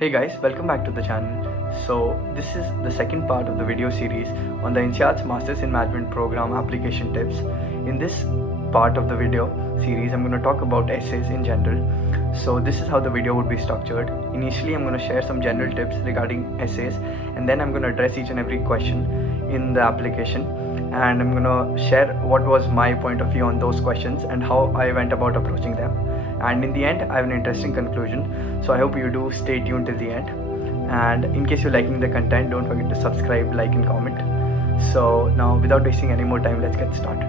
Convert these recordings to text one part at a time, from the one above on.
Hey guys, welcome back to the channel. So this is the second part of the video series on the INSEAD's Masters in Management Program application tips. In this part of the video series, I'm going to talk about essays in general. So this is how the video would be structured. Initially, I'm going to share some general tips regarding essays, and then I'm going to address each and every question in the application, and I'm going to share what was my point of view on those questions and how I went about approaching them. And in the end, I have an interesting conclusion, so I hope you do stay tuned till the end. And in case you're liking the content, don't forget to subscribe, like and comment. So now, without wasting any more time, let's get started.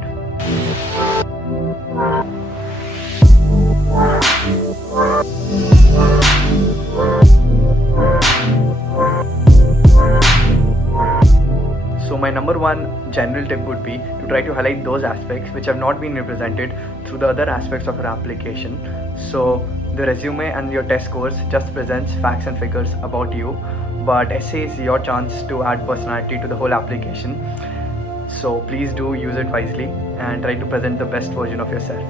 So my number one general tip would be to try to highlight those aspects which have not been represented through the other aspects of your application. So the resume and your test scores just presents facts and figures about you, but essay is your chance to add personality to the whole application. So please do use it wisely and try to present the best version of yourself.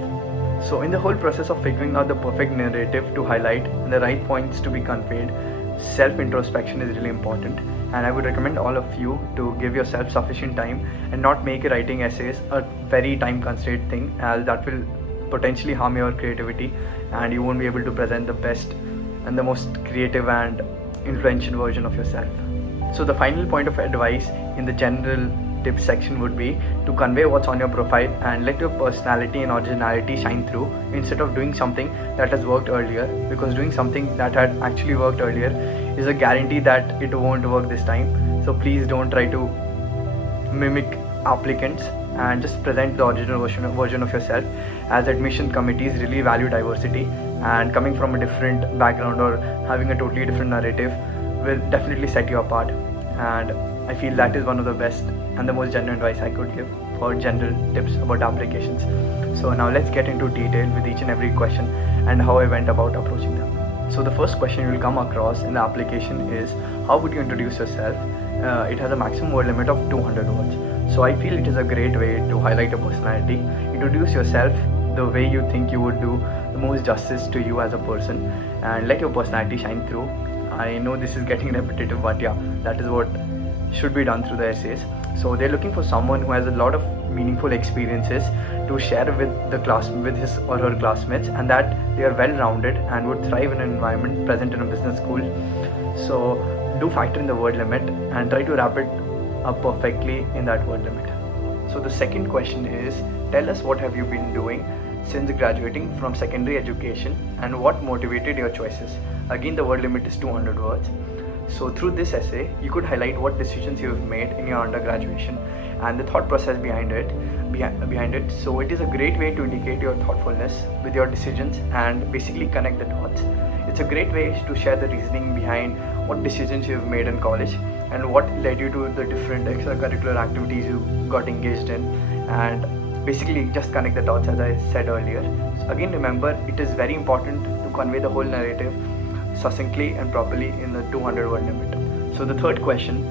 So in the whole process of figuring out the perfect narrative to highlight and the right points to be conveyed, self-introspection is really important, and I would recommend all of you to give yourself sufficient time and not make writing essays a very time constrained thing, as that will potentially harm your creativity and you won't be able to present the best and the most creative and influential version of yourself. So the final point of advice in the general tips section would be to convey what's on your profile and let your personality and originality shine through instead of doing something that has worked earlier, because doing something that had actually worked earlier is a guarantee that it won't work this time. So please don't try to mimic applicants and just present the original version of yourself, as admission committees really value diversity, and coming from a different background or having a totally different narrative will definitely set you apart. And I feel that is one of the best and the most genuine advice I could give for general tips about applications. So now let's get into detail with each and every question and how I went about approaching them. So the first question you will come across in the application is, how would you introduce yourself? It has a maximum word limit of 200 words. So I feel it is a great way to highlight your personality. Introduce yourself the way you think you would do the most justice to you as a person, and let your personality shine through. I know this is getting repetitive, but yeah, that is what should be done through the essays. So they're looking for someone who has a lot of meaningful experiences to share with his or her classmates, and that they are well-rounded and would thrive in an environment present in a business school. So do factor in the word limit and try to wrap it up perfectly in that word limit. So the second question is, tell us what have you been doing since graduating from secondary education and what motivated your choices. Again, the word limit is 200 words. So through this essay, you could highlight what decisions you have made in your undergraduation and the thought process behind it. So it is a great way to indicate your thoughtfulness with your decisions and basically connect the dots. It's a great way to share the reasoning behind what decisions you have made in college and what led you to the different extracurricular activities you got engaged in, and basically just connect the dots, as I said earlier. So again, remember, it is very important to convey the whole narrative succinctly and properly in the 200 word limit. So the third question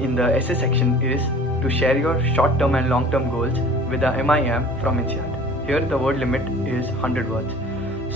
in the essay section is to share your short-term and long-term goals with the MIM from INSEAD. Here the word limit is 100 words.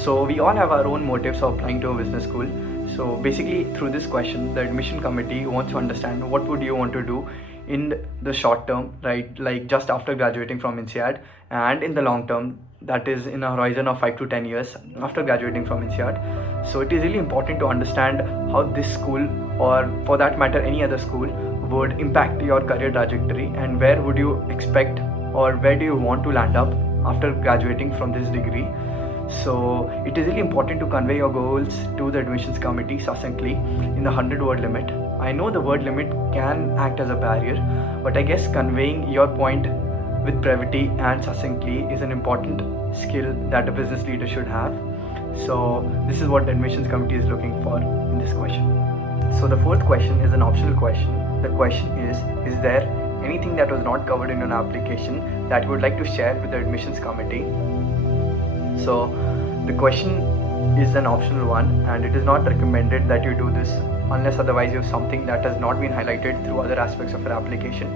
So we all have our own motives of applying to a business school. So basically, through this question, the admission committee wants to understand what would you want to do in the short term, right, like just after graduating from INSEAD, and in the long term, that is in a horizon of 5 to 10 years after graduating from INSEAD. So it is really important to understand how this school, or for that matter any other school, would impact your career trajectory, and where would you expect or where do you want to land up after graduating from this degree. So it is really important to convey your goals to the admissions committee succinctly in the 100 word limit. I know the word limit can act as a barrier, but I guess conveying your point with brevity and succinctly is an important skill that a business leader should have. So this is what the admissions committee is looking for in this question. So the fourth question is an optional question. The question is there anything that was not covered in an application that you would like to share with the admissions committee? So the question is an optional one, and it is not recommended that you do this unless otherwise you have something that has not been highlighted through other aspects of your application.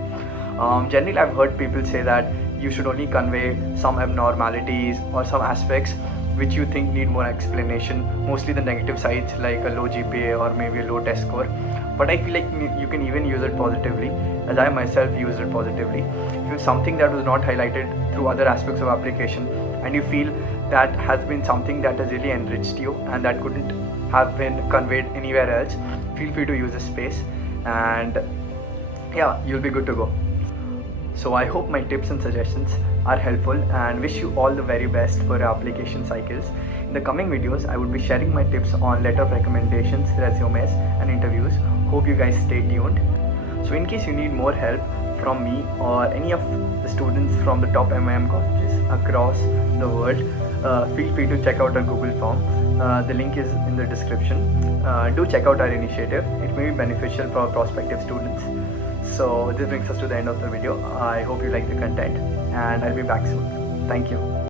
Generally, I've heard people say that you should only convey some abnormalities or some aspects which you think need more explanation, mostly the negative sides like a low GPA or maybe a low test score. But I feel like you can even use it positively, as I myself used it positively. If it's something that was not highlighted through other aspects of application and you feel that has been something that has really enriched you and that couldn't have been conveyed anywhere else, feel free to use this space, and yeah, you'll be good to go. So I hope my tips and suggestions are helpful and wish you all the very best for your application cycles. In the coming videos, I would be sharing my tips on letter of recommendations, resumes and interviews. Hope you guys stay tuned. So in case you need more help from me or any of the students from the top MIM colleges across the world, feel free to check out our Google form. The link is in the description. Do check out our initiative. It may be beneficial for prospective students. So this brings us to the end of the video. I hope you like the content and I'll be back soon. Thank you.